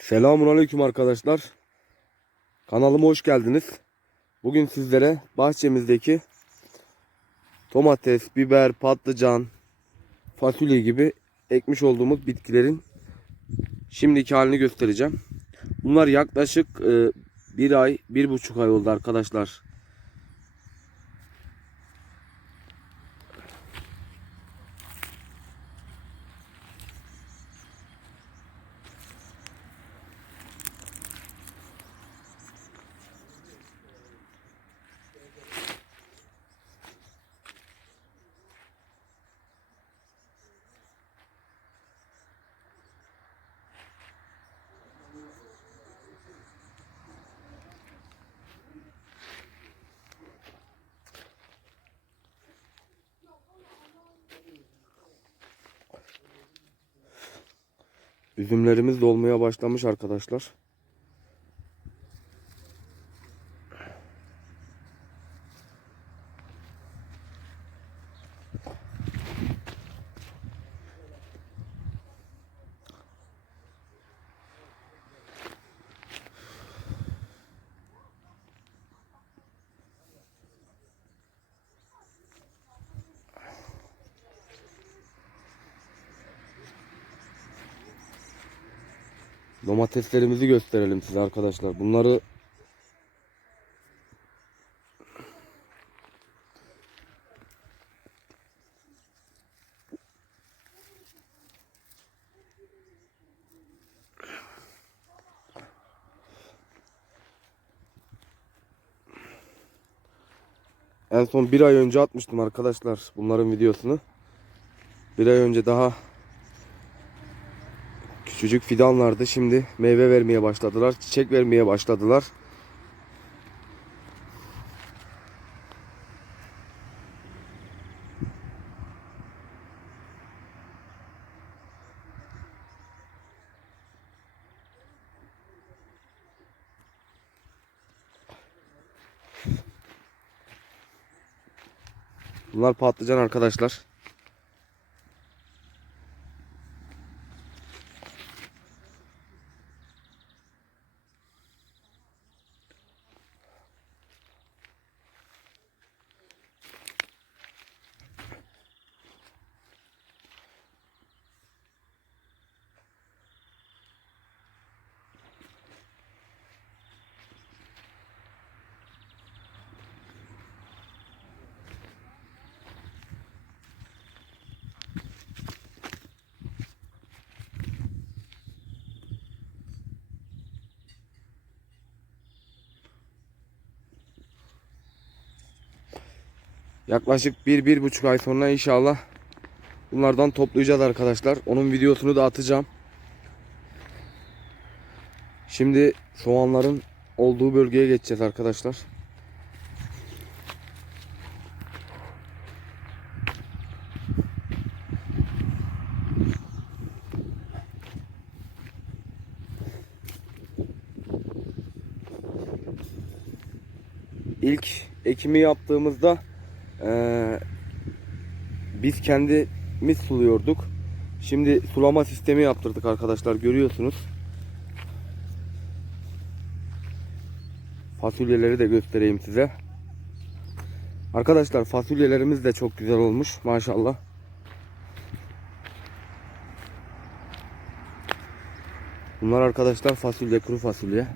Selamun Aleyküm arkadaşlar. Kanalıma hoş geldiniz. Bugün sizlere bahçemizdeki domates, biber, patlıcan, fasulye gibi ekmiş olduğumuz bitkilerin şimdiki halini göstereceğim. Bunlar yaklaşık e, bir ay, bir buçuk ay oldu arkadaşlar. Üzümlerimiz dolmaya başlamış arkadaşlar. Domateslerimizi gösterelim size arkadaşlar. Bunları En son bir ay önce atmıştım arkadaşlar bunların videosunu. Bir ay önce daha Küçücük fidanlardı. Şimdi meyve vermeye başladılar. Çiçek vermeye başladılar. Bunlar patlıcan arkadaşlar. Yaklaşık bir, bir buçuk ay sonra inşallah bunlardan toplayacağız arkadaşlar. Onun videosunu da atacağım. Şimdi soğanların olduğu bölgeye geçeceğiz arkadaşlar. İlk ekimi yaptığımızda ee, biz kendimiz suluyorduk. Şimdi sulama sistemi yaptırdık arkadaşlar görüyorsunuz. Fasulyeleri de göstereyim size. Arkadaşlar fasulyelerimiz de çok güzel olmuş maşallah. Bunlar arkadaşlar fasulye, kuru fasulye.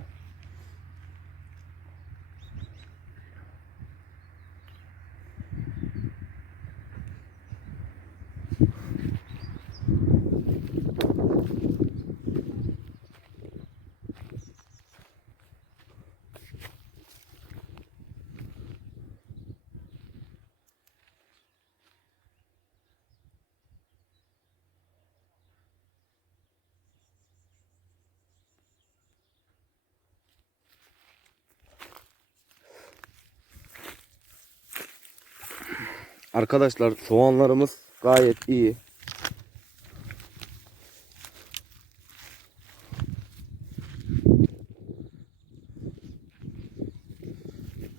Arkadaşlar soğanlarımız gayet iyi.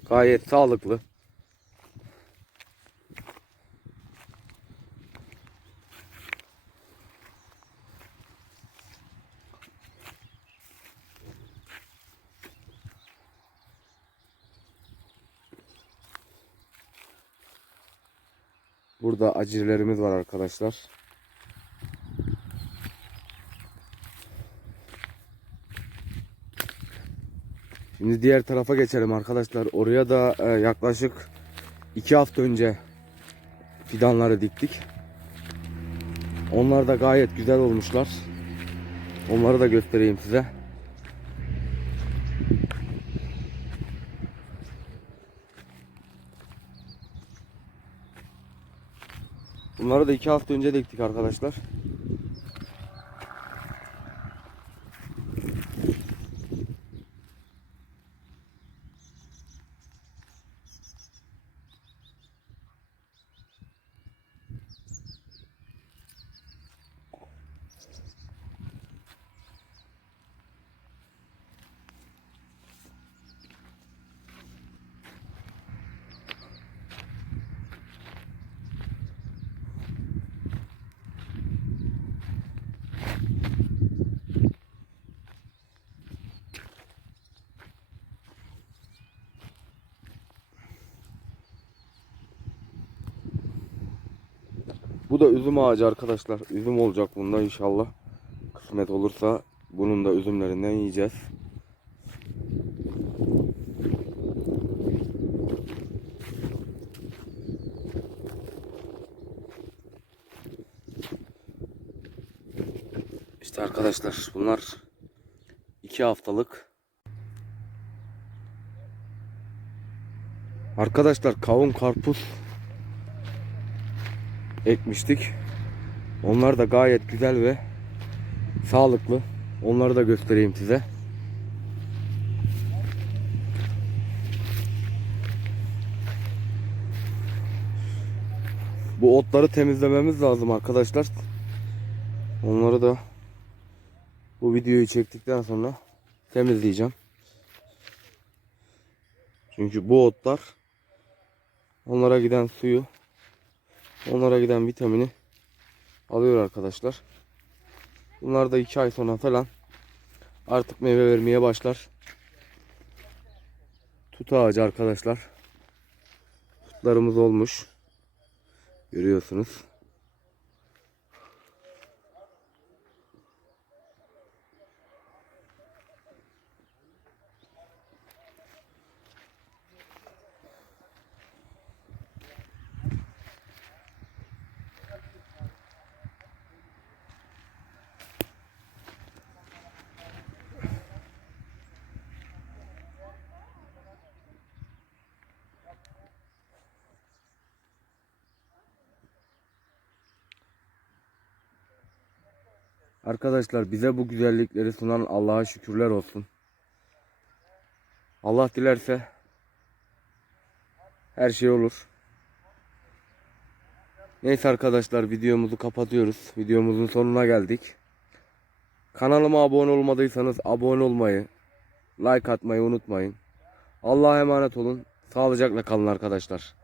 Gayet sağlıklı. Burada acirlerimiz var arkadaşlar. Şimdi diğer tarafa geçelim arkadaşlar. Oraya da e, yaklaşık iki hafta önce fidanları diktik. Onlar da gayet güzel olmuşlar. Onları da göstereyim size. Bunları da iki hafta önce diktik arkadaşlar. Bu da üzüm ağacı arkadaşlar. Üzüm olacak bunda inşallah. Kısmet olursa bunun da üzümlerinden yiyeceğiz. İşte arkadaşlar bunlar iki haftalık. Arkadaşlar kavun karpuz ekmiştik. Onlar da gayet güzel ve sağlıklı. Onları da göstereyim size. Bu otları temizlememiz lazım arkadaşlar. Onları da bu videoyu çektikten sonra temizleyeceğim. Çünkü bu otlar onlara giden suyu Onlara giden vitamini alıyor arkadaşlar. Bunlar da 2 ay sonra falan artık meyve vermeye başlar. Tut ağacı arkadaşlar. Tutlarımız olmuş. Görüyorsunuz. Arkadaşlar bize bu güzellikleri sunan Allah'a şükürler olsun. Allah dilerse her şey olur. Neyse arkadaşlar videomuzu kapatıyoruz. Videomuzun sonuna geldik. Kanalıma abone olmadıysanız abone olmayı, like atmayı unutmayın. Allah'a emanet olun. Sağlıcakla kalın arkadaşlar.